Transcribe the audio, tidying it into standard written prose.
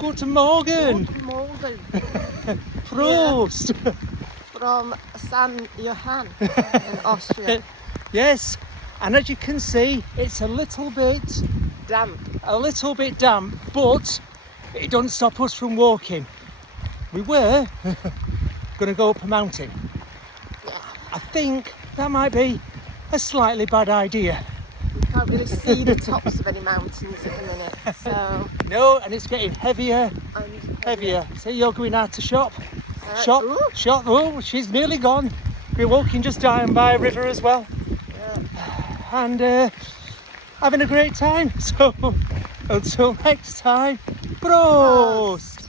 Guten Morgen. Guten Morgen. Prost. From San Johann in Austria. Yes, and as you can see, it's a little bit Damp. damp, but it doesn't stop us from walking. We were going to go up a mountain. Yeah. I think that might be a slightly bad idea. We can't really see the tops of any mountains at the minute, so... No, and it's getting heavier, And heavier. So you're going out to shop. Ooh. Shop. Oh, she's nearly gone. We're walking just down by a river as well. Yeah. And having a great time. So until next time, Prost.